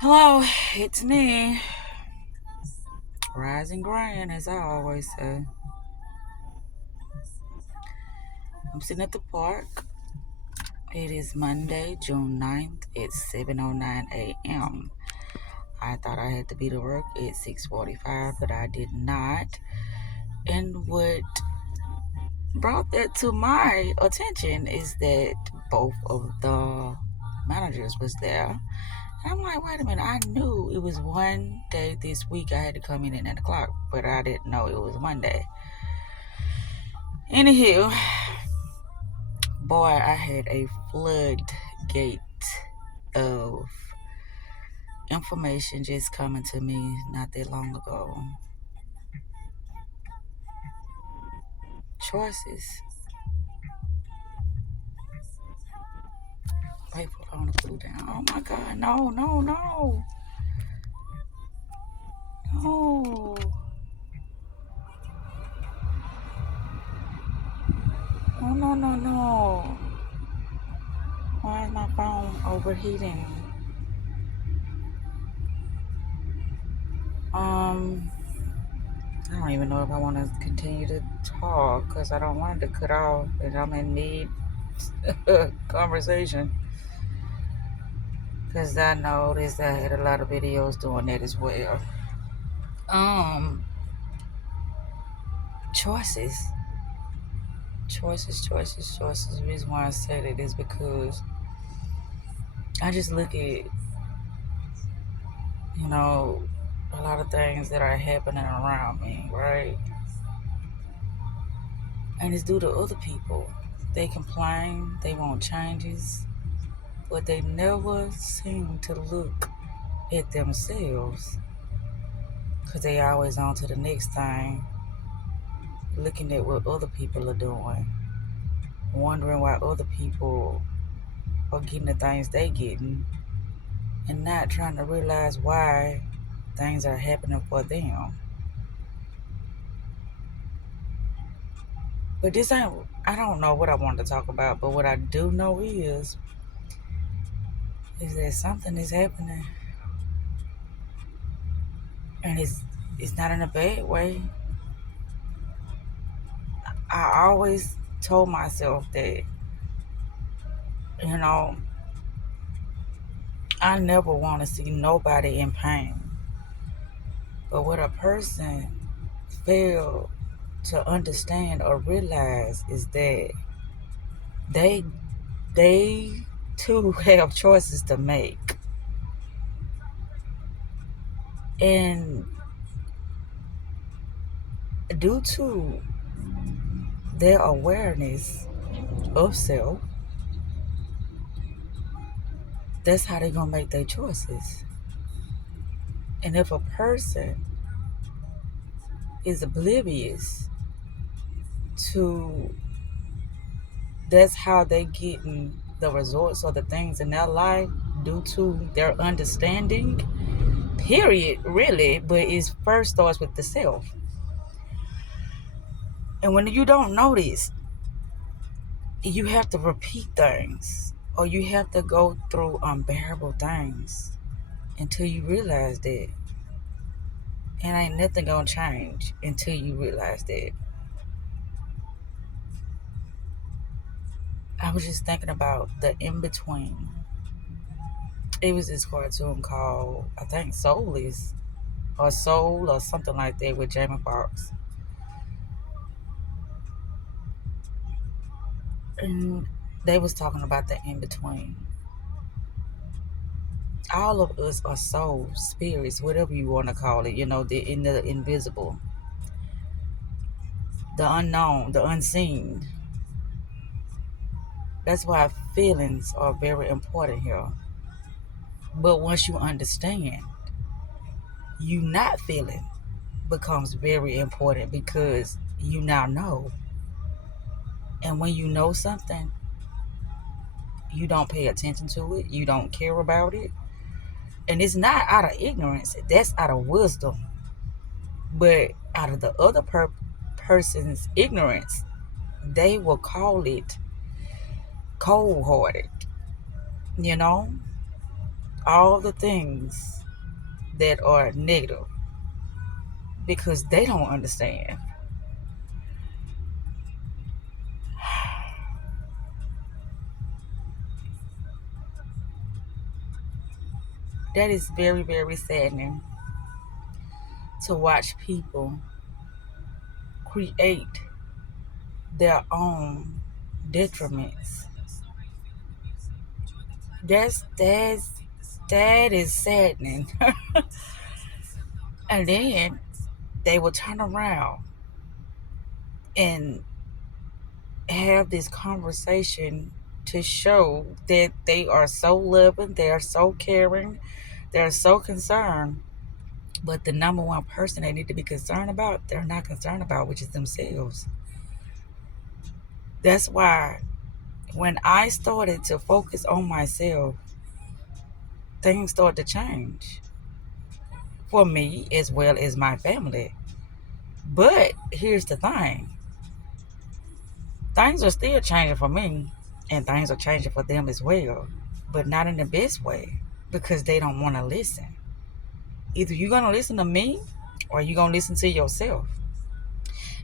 Hello, it's me, rising grand, as I always say. I'm sitting at the park. It is Monday, June 9th. It's 7:09 a.m. I thought I had to be to work at 6:45, but I did not. And what brought that to my attention is that both of the managers was there. And I'm like, wait a minute, I knew it was one day this week I had to come in at 9 o'clock, but I didn't know it was Monday. Anywho, boy, I had a floodgate of information just coming to me not that long ago. Choices. Wait for the phone to cool down. Oh my God, no, no, no. No. No, no, no, no. Why is my phone overheating? I don't even know if I want to continue to talk because I don't want it to cut off and I'm in need conversation. Because I noticed I had a lot of videos doing that as well. Um, choices. Choices. The reason why I say that is because I just look at, a lot of things that are happening around me, right? And it's due to other people. They complain, they want changes, but they never seem to look at themselves because they always on to the next thing, looking at what other people are doing, wondering why other people are getting the things they getting and not trying to realize why things are happening for them. But this ain't, I don't know what I want to talk about, but what I do know is that something is happening, and it's not in a bad way. I always told myself that, you know, I never want to see nobody in pain. But what a person fail to understand or realize is that they they too have choices to make. And due to their awareness of self, that's how they're gonna make their choices. And if a person is oblivious to that's how they getting the results or the things in their life due to their understanding, period, really, but it first starts with the self. And when you don't notice, you have to repeat things or you have to go through unbearable things until you realize that. And ain't nothing gonna change until you realize that. I was just thinking about the in between. It was this cartoon called, I think, Soulless or Soul or something like that with Jamie Foxx. And they was talking about the in between. All of us are souls, spirits, whatever you want to call it, the invisible, the unknown, the unseen. That's why feelings are very important here. But once you understand, you not feeling becomes very important because you now know. And when you know something, you don't pay attention to it, you don't care about it. And it's not out of ignorance, that's out of wisdom. But out of the other person's ignorance, they will call it cold hearted, you know? all the things that are negative because they don't understand. That is very, very saddening to watch people create their own detriments. That's that is saddening. And then they will turn around and have this conversation to show that they are so loving, they are so caring, they're so concerned. But the number one person they need to be concerned about, they're not concerned about, which is themselves. That's why when I started to focus on myself, things started to change for me as well as my family. But here's the thing, things are still changing for me, and things are changing for them as well, but not in the best way because they don't want to listen. Either you're going to listen to me or you're going to listen to yourself.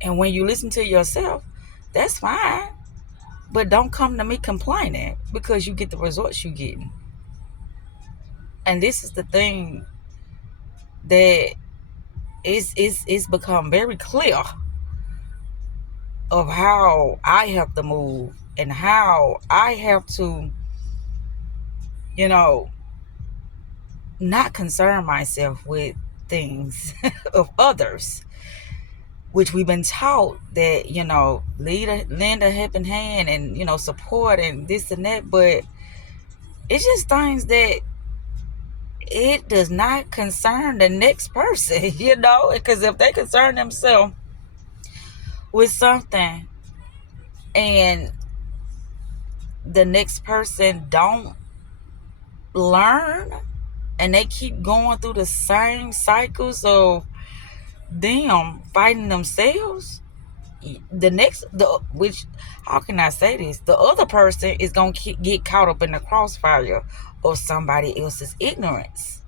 And when you listen to yourself, that's fine. But don't come to me complaining because you get the results you're getting. And this is the thing that is become very clear of how I have to move and how I have to, you know, not concern myself with things of others, which we've been taught that, lend a helping hand and, support and this and that. But it's just things that it does not concern the next person, because if they concern themselves with something and the next person don't learn and they keep going through the same cycles of them fighting themselves, which, how can I say this, the other person is going to get caught up in the crossfire of somebody else's ignorance,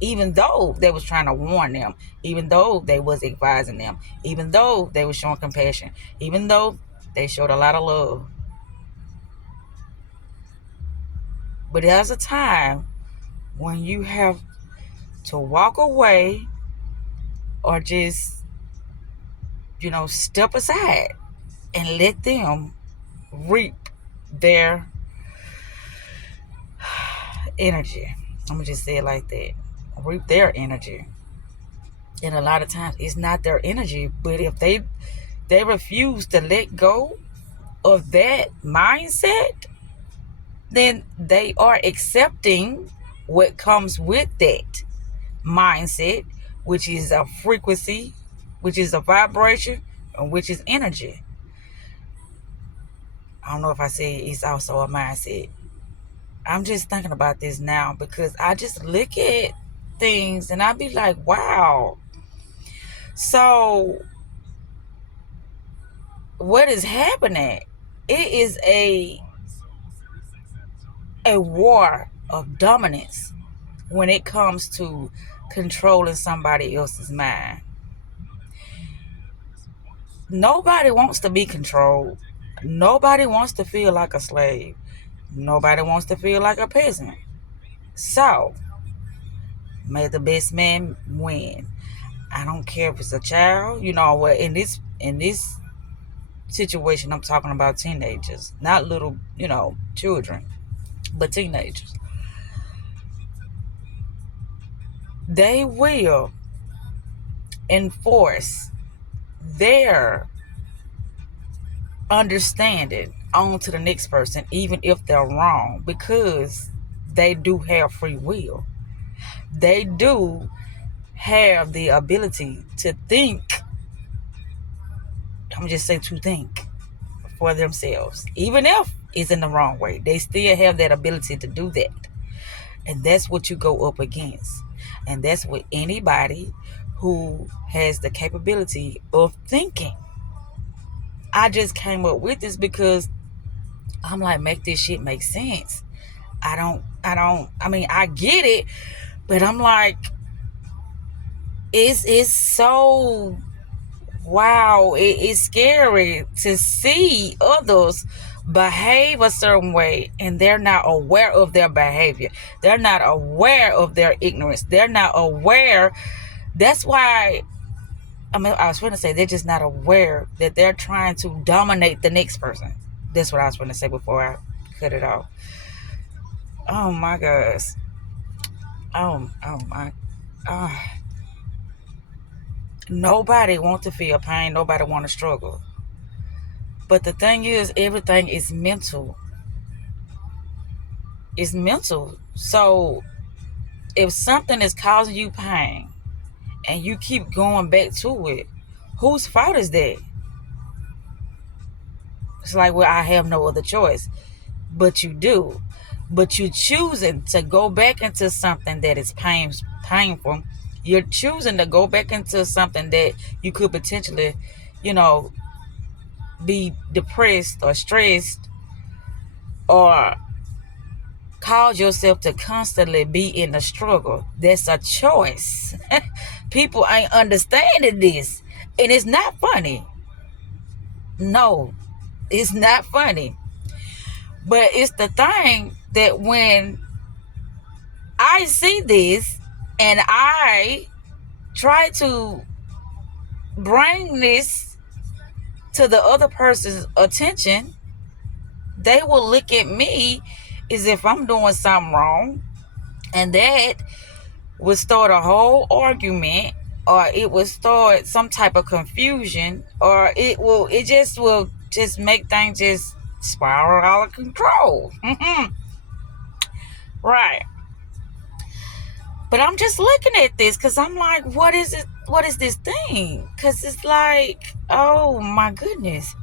even though they was trying to warn them, even though they was advising them, even though they was showing compassion, even though they showed a lot of love. But there's a time when you have to walk away or just, step aside and let them reap their energy. I'm gonna just say it like that. Reap their energy. And a lot of times it's not their energy, but if they refuse to let go of that mindset, then they are accepting what comes with that mindset, which is a frequency, which is a vibration, and which is energy. I don't know if I said it's also a mindset. I'm just thinking about this now because I just look at things and I be like, wow. So what is happening? It is a war of dominance when it comes to controlling somebody else's mind. Nobody wants to be controlled. Nobody wants to feel like a slave. Nobody wants to feel like a peasant. So, may the best man win. I don't care if it's a child. You know what? In this situation, I'm talking about teenagers, not little, children, but teenagers. They will enforce their understanding onto the next person, even if they're wrong, because they do have free will. They do have the ability to think. I'm just saying, to think for themselves, even if it's in the wrong way. They still have that ability to do that, and that's what you go up against. And that's what anybody who has the capability of thinking. I just came up with this because I'm like, make this shit make sense. I don't I get it, but I'm like, it's so, wow, it's scary to see others behave a certain way and they're not aware of their behavior. They're not aware of their ignorance. They're not aware. That's why, I was going to say, they're just not aware that they're trying to dominate the next person. That's what I was going to say before I cut it off. Oh my gosh. Oh my. Uh, Nobody want to feel pain. Nobody want to struggle. But the thing is, everything is mental. It's mental. So if something is causing you pain and you keep going back to it, whose fault is that? It's like, well, I have no other choice. But you do. But you're choosing to go back into something that is painful. You're choosing to go back into something that you could potentially, you know, be depressed or stressed, or cause yourself to constantly be in the struggle. That's a choice. People ain't understanding this. And it's not funny. No, it's not funny. But it's the thing that when I see this and I try to bring this to the other person's attention, they will look at me as if I'm doing something wrong. And that would start a whole argument, or it would start some type of confusion, or it just will just make things just spiral out of control. Right. But I'm just looking at this because I'm like, what is it? What is this thing? Because it's like, oh my goodness.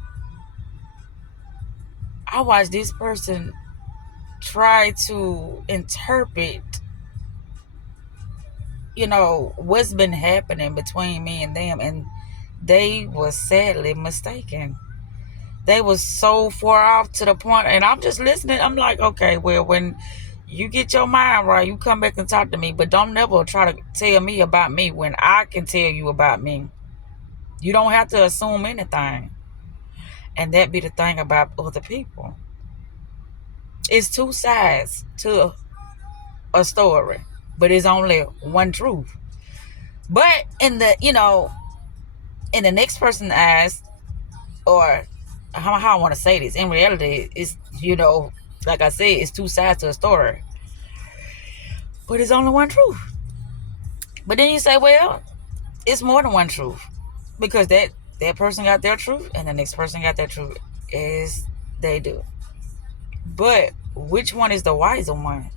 I watched this person try to interpret, what's been happening between me and them, and they were sadly mistaken. They was so far off to the point, and I'm just listening. I'm like, okay, well, when you get your mind right, you come back and talk to me, but don't never try to tell me about me when I can tell you about me. You don't have to assume anything. And that be the thing about other people. It's two sides to a story, but it's only one truth. But in the next person's eyes, or how I want to say this, in reality, it's, like I said, it's two sides to a story, but it's only one truth. But then you say, well, it's more than one truth, because that person got their truth and the next person got their truth, as they do. But which one is the wiser one?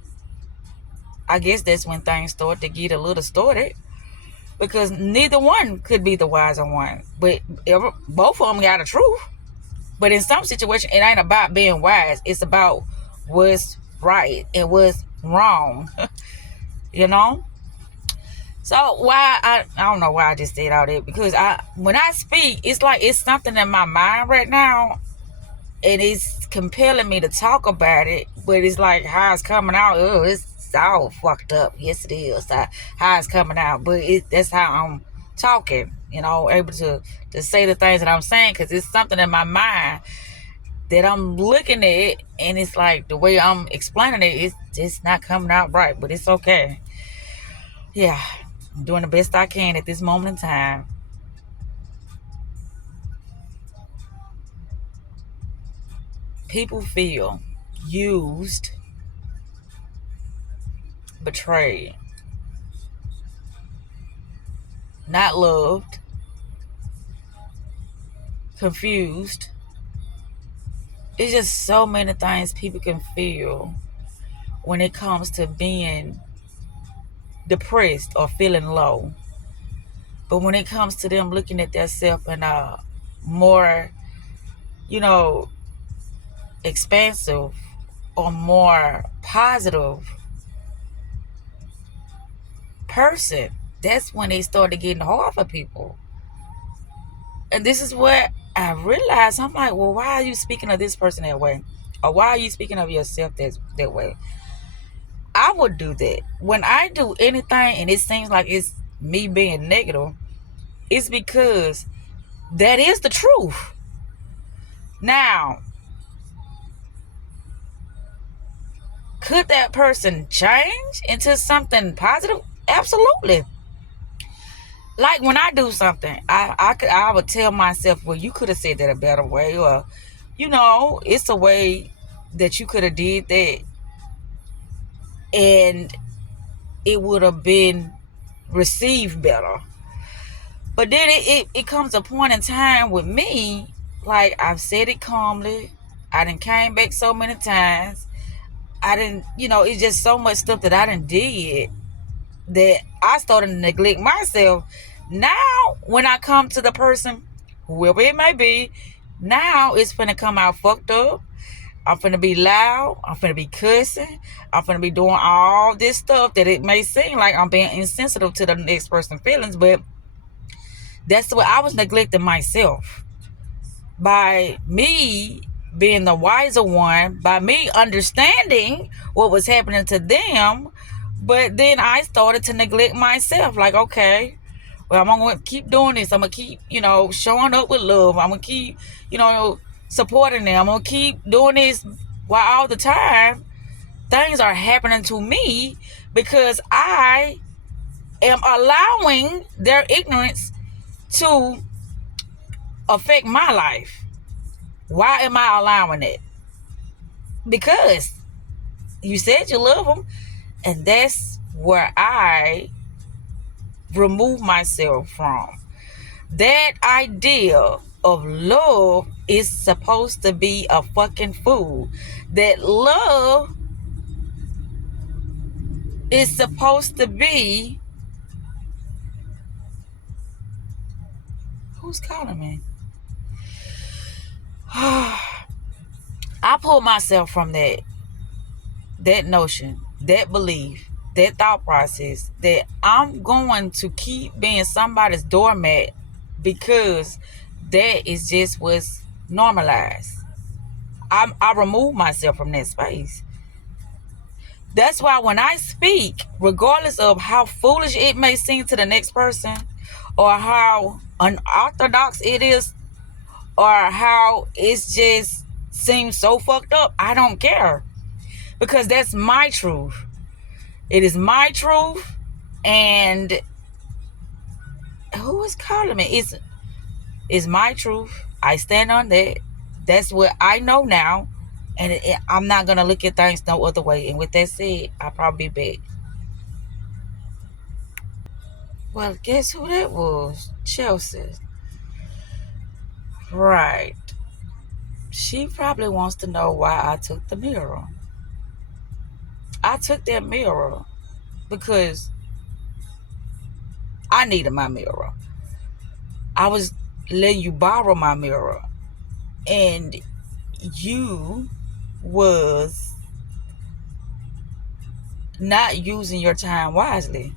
I guess that's when things start to get a little distorted, because neither one could be the wiser one, but both of them got a truth. But in some situations, it ain't about being wise. It's about what's right and what's wrong. you know? So I don't know why I just did all that, because when I speak, it's like it's something in my mind right now, and it's compelling me to talk about it, but it's like how it's coming out. Oh, it's all fucked up. Yes, it is. How it's coming out, but that's how I'm talking. Able to say the things that I'm saying, because it's something in my mind that I'm looking at, and it's like the way I'm explaining it, it's just not coming out right, but it's okay. Yeah, I'm doing the best I can at this moment in time. People feel used, betrayed, not loved, confused. It's just so many things people can feel when it comes to being depressed or feeling low. But when it comes to them looking at themselves in a more, you know, expansive or more positive person, that's when they started getting hard for people. And this is what I realized. I'm like, well, why are you speaking of this person that way? Or why are you speaking of yourself that way? would do that. When I do anything and it seems like it's me being negative, it's because that is the truth. Now, could that person change into something positive? Absolutely. Like when I do something, I would tell myself, well, you could have said that a better way, or it's a way that you could have did that, and it would have been received better. But then it comes a point in time with me, like I've said it calmly. I done came back so many times. I didn't, it's just so much stuff that I done did that I started to neglect myself. Now, when I come to the person, whoever it may be, now it's finna come out fucked up. I'm finna be loud. I'm finna be cussing. I'm finna be doing all this stuff that it may seem like I'm being insensitive to the next person's feelings, but that's what I was neglecting myself. By me being the wiser one, by me understanding what was happening to them, but then I started to neglect myself. Like, okay, well, I'm going to keep doing this. I'm going to keep, showing up with love. I'm going to keep, supporting them. I'm going to keep doing this while all the time things are happening to me because I am allowing their ignorance to affect my life. Why am I allowing it? Because you said you love them, and that's where I remove myself from. That idea of love is supposed to be a fucking fool. That love is supposed to be... Who's calling me? I pulled myself from that notion, that belief, that thought process, that I'm going to keep being somebody's doormat because that is just what's normalized. I remove myself from that space. That's why when I speak, regardless of how foolish it may seem to the next person, or how unorthodox it is, or how it's just seems so fucked up, I don't care. Because that's my truth. It is my truth. And who is calling me? It's my truth. I stand on that. That's what I know now. And I'm not going to look at things no other way. And with that said, I'll probably be back. Well, guess who that was? Chelsea. Right. She probably wants to know why I took the mirror. I took that mirror because I needed my mirror. I was letting you borrow my mirror, and you was not using your time wisely.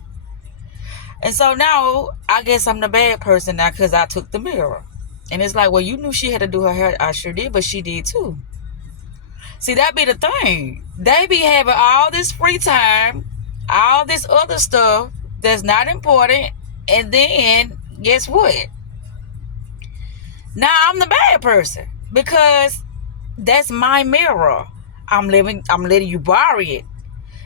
And so now I guess I'm the bad person now because I took the mirror. And it's like, well, you knew she had to do her hair. I sure did, but she did too. See, that be the thing. They be having all this free time, all this other stuff that's not important, and then guess what? Now I'm the bad person because that's my mirror. I'm letting you borrow it.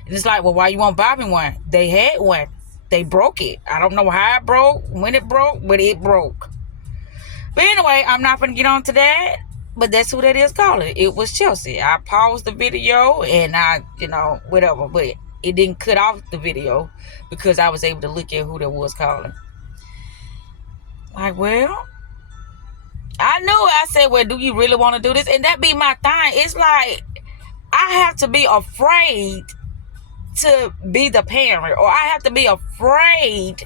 And it's like, well, why you won't buy me one? They had one. They broke it. I don't know how it broke, when it broke, but it broke. But anyway, I'm not going to get on to that. But that's who that is calling. It was Chelsea. I paused the video and I, whatever. But it didn't cut off the video because I was able to look at who that was calling. Like, well, I knew. I said, well, do you really want to do this? And that be my thing. It's like, I have to be afraid to be the parent, or I have to be afraid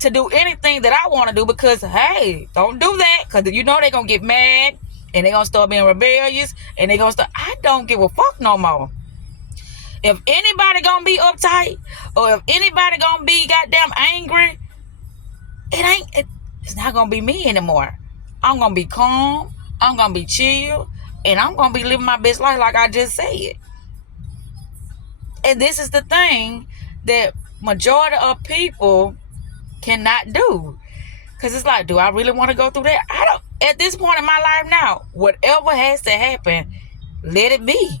to do anything that I want to do because, hey, don't do that, because they're going to get mad and they're going to start being rebellious and they're going to start... I don't give a fuck no more. If anybody going to be uptight or if anybody going to be goddamn angry, it's not going to be me anymore. I'm going to be calm, I'm going to be chill, and I'm going to be living my best life like I just said. And this is the thing that majority of people cannot do. Because it's like, do I really want to go through that? I don't. At this point in my life now, whatever has to happen, let it be.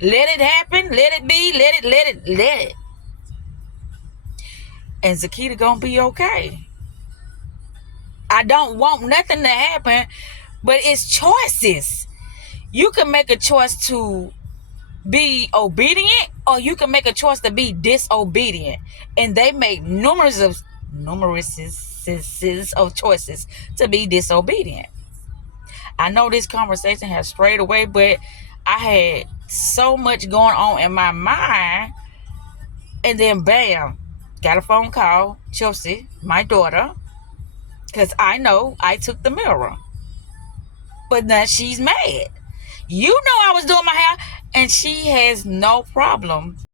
Let it happen. Let it be. Let it. And Zakita gonna be okay. I don't want nothing to happen, but it's choices. You can make a choice to be obedient, or you can make a choice to be disobedient. And they make numerous of choices to be disobedient. I know this conversation has strayed away, but I had so much going on in my mind, and then bam, got a phone call, Chelsea, my daughter, because I know I took the mirror. But now she's mad. You know I was doing my hair, and she has no problem